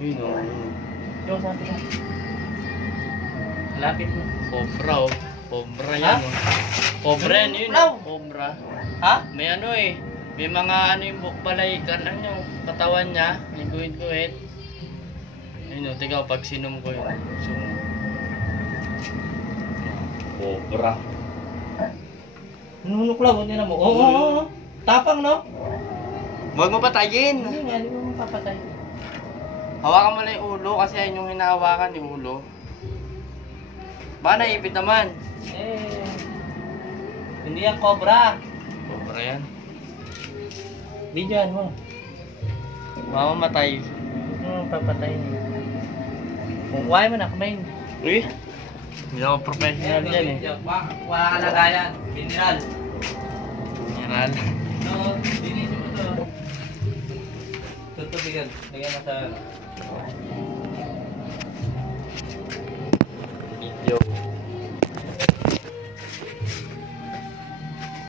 Yun o. Yung sabi ka. Lapit mo. Cobra o. Cobra yan o. Cobra yan yun o. Cobra. Ha? May ano eh. May mga ano yung balay. Ano yung katawan niya. May guhit-guhit. Yun o. Tigaw pag sinom ko yun. Cobra. Nunuklaw, hindi na mo. Oo. Tapang, no? Huwag mo patayin. Hindi nga, hindi mo mapapatay. Hawakan mo lang yung ulo kasi ayun yung hinahawakan yung ulo. Baka naipit naman. Eh, hindi yan cobra. Cobra yan. Bidyan mo. Mamamatay. Papatay niya. Kung kuhain mo na, kumain. Uy. Hindi ako professional dyan eh. Wala ka lagayan. Mineral. Mineral. No, dinisip mo to. Tutubigan. Lagyan mo sa... Video.